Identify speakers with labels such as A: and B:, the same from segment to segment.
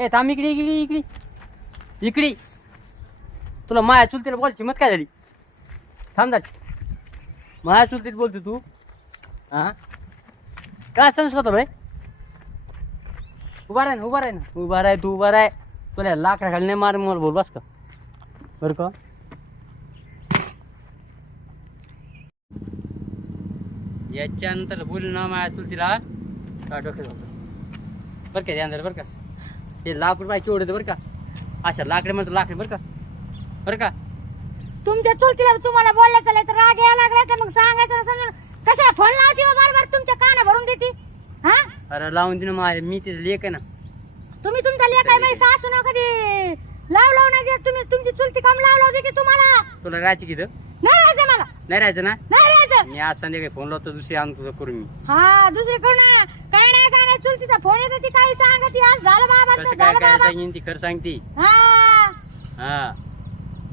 A: ए थांब इकडे इकडे इकडे. इकडे. तुला माया चुलतीला बोलची मत काय झाली? थांब जा माया चुलतीत बोलतो तू. हा? काय संस्कृत भाई? उभा राह ना उभा राह ना. उभा राह तू उभा राह तुला लाकडा खाली नाही मार मला बोल बस का? बरं का? याच्यानंतर बोल ना माया चुलतीला. का डोक्यात बर बरं का ध्यान बरं का. हे लाख रुपये केवढं होतं बरं का? अशा लाकडे म्हणतो लाकडे बरं का? बरं का?
B: तुमच्या चुलतीला तुम्हाला बोललं चला तर राग यायला लागला तर मग सांगायचं ना समजून. कशा फोन लावते हो बार बार तुमच्या काना भरून देते. हा?
A: अरे लावून देणं माझ्या मी तिचं लेख आहे ना.
B: तुम्ही तुमच्या लेखाय बाई सासू ना कधी लाव लाव नाही देत. तुम्ही तुमची चुलती कम लाव लाव देते तुम्हाला.
A: तुला राहायची किती
B: नाही राहायचं मला.
A: नाही राहायचं ना?
B: नाही राहायचं.
A: मी आज संध्याकाळी फोन लावतो दुसरी आणून तुझं करून मी.
B: हा दुसरी कोण काय नाही काय नाही चुलतीचा फोन येतो ती काही सांगते आज झालं
A: कसं काय
B: झालं
A: काय
B: बाबा.
A: सांगेन ती खरं सांगते.
B: हा.
A: हा.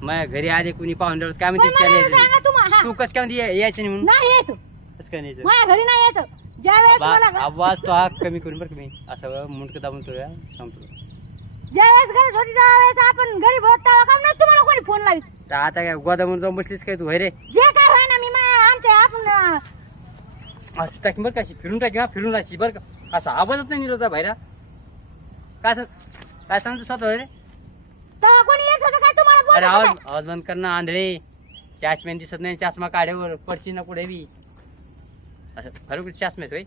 A: मग घरी आले कुणी पाहुणे काय
B: पण
A: म्हणते
B: मला
A: यायचं
B: सांगा तुम्हाला
A: तू कसं काय म्हणते या- यायचं नाही म्हणून?
B: नाही येत.
A: कसं काय नाही यायचं?
B: माझ्या घरी नाही येत. ज्या वेळेस मला
A: आबा- आवाज तो हा कमी करून बरं का मी. असं मुंडकं दाबून तो या सांगतो
B: ज्या वेळेस गरज होती त्या वेळेस आपण घरी बोलत का नाही तुम्हाला कोणी फोन लावी?
A: तर आता काय गोदामून जाऊन बसलीस काय तू होय रे?
B: जे काय होय ना मी आमच्या आपण अं,
A: असं टाकी बरं का फिरून टाकी हा फिरून अशी बरं का. असं आवाजच नाही निघत बाहेर काय सांग काय सांगतो स्वतः रे
B: तेव्हा कोणी येत होतं काय तुम्हाला
A: अरे
B: बोलत
A: आवाज
B: होतं?
A: आवाज बंद कर ना आंधळे. चष्म्यान दिसत नाही चष्मा काढ्यावर पडशी ना कुठे बी. असं खरोखर चष्म्यात होय.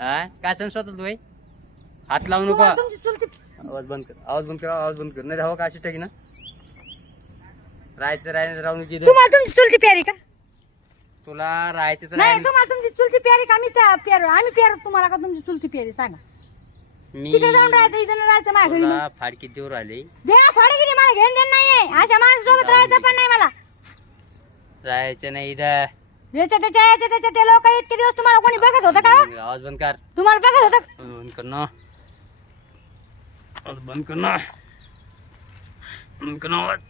A: हा? काय सांग स्वतः तू हात लावू नको.
B: तुम्हाला तुमची चुलती
A: आवाज बंद कर. आवाज बंद कर आवाज बंद कर. नाही हवा का अशी टाकी ना? राहायचं राहायचं राहून
B: तुम्हाला तुमची चुलती प्यारी का?
A: तुला राहायचं तर
B: नाही तुम्हाला तुमची चुलती प्यारी का? मी प्यारो आम्ही प्यारो तुम्हाला का तुमची चुलती प्यारी सांगा.
A: मी
B: तिकडे जाऊन राहायचं इथं नाही राहायचं माझ्या घरी मग.
A: तुला फाडकी देऊ राहिले.
B: द्या फाडे किती मला घेऊन देणं नाहीये. अशा माणसासोबत राहायचं पण नाही मला.
A: राहायचं नाही इथं.
B: याच्या त्याच्या याच्या त्याच्या ते लोक इतके दिवस तुम्हाला कोणी बघत होतं का हो?
A: आवाज बंद कर.
B: तुम्हाला बघत होतं?
A: आवाज बंद कर ना. आवाज बंद कर ना. बंद कर ना आवाज.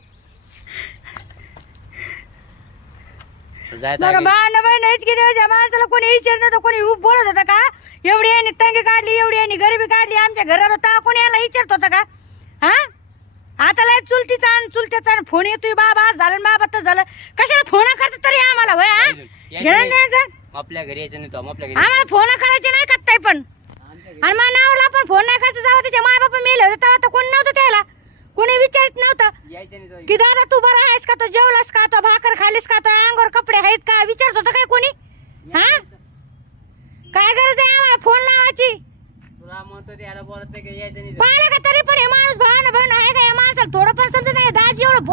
A: जायचं
B: बघा
A: आहे की?
B: भांडण भांडण इतके दिवस या माणसाला कोणी विचारत नव्हतं कोणी बोलत होतं का? एवढी यांनी तंगी काढली एवढी यांनी गरिबी काढली आमच्या घरात होता कोणी याला विचारत होतं का? हा? आता लय चुलतीचा आणि चुलत्याचा आणि फोन येतोय बाबा आज झालं आणि बाबा तर झालं. कशाला फोन करतात तरी आम्हाला वय हा?
A: यायचं
B: घेणं
A: नाही.
B: द्यायचं
A: आपल्या घरी यायचं नाही तो आपल्या घरी.
B: आम्हाला फोन करायचे नाही का ताई पण? आणि माझ्या नावाला पण फोन नाही करायचं त्याच्या माय बापा मेले होते तेव्हा तर कोणी नव्हतं त्याला कोणी विचारित नव्हतं
A: यायचं नाही तो.
B: की दादा तू बरा आहेस का तो जेवलास का तो भाकर खालीस का तो अंगावर कपडे आहेत का विचारत होतं काय कोणी हा काय गरज आहे आम्हाला फोन लावायची
A: तुला म्हणतो ते याला बोलत नाही का यायचं नाही तो.
B: पाहिलं का तरी पण हे माणूस भावना भावना आहे का या माणसाला थोडं पण समजत नाही दाजी एवढं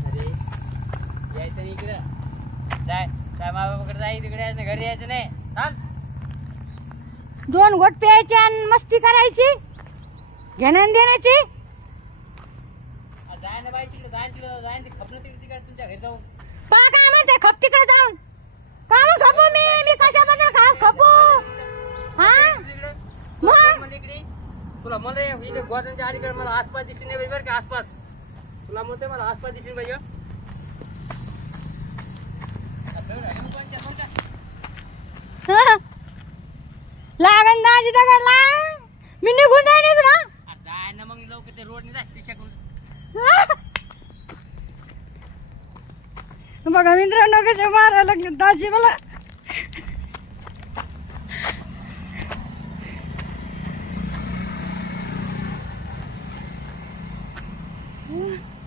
A: कधी. यायचं नाही इकडं. जाय. काय मा बाबाकडे जाय तिकडे यायचं नाही, घरी यायचं नाही. चाल.
B: दोन घोट प्यायची आणि मस्ती करायची. घेणं देण्याची
A: जाय ना बाई तिकडे जाय ना तिकडे जाय ना ते खपलं तिकडे तिकडे तुमच्या घरी जाऊन.
B: पहा काय म्हणते खप तिकडे जाऊन.
A: इथे गोदांच्या अलीकडे मला आसपास दिसली नाही पाहिजे बरं का आसपास. तुला म्हणतोय मला आसपास दिसली पाहिजे.
B: लागन दाजी दगडला. मी निघून
A: आ, जाय ना मग लवकर ते रोडने जाय पिशा करून
B: बघा मित्रांनो कसे मारायला लागले दाजी मला. 嗯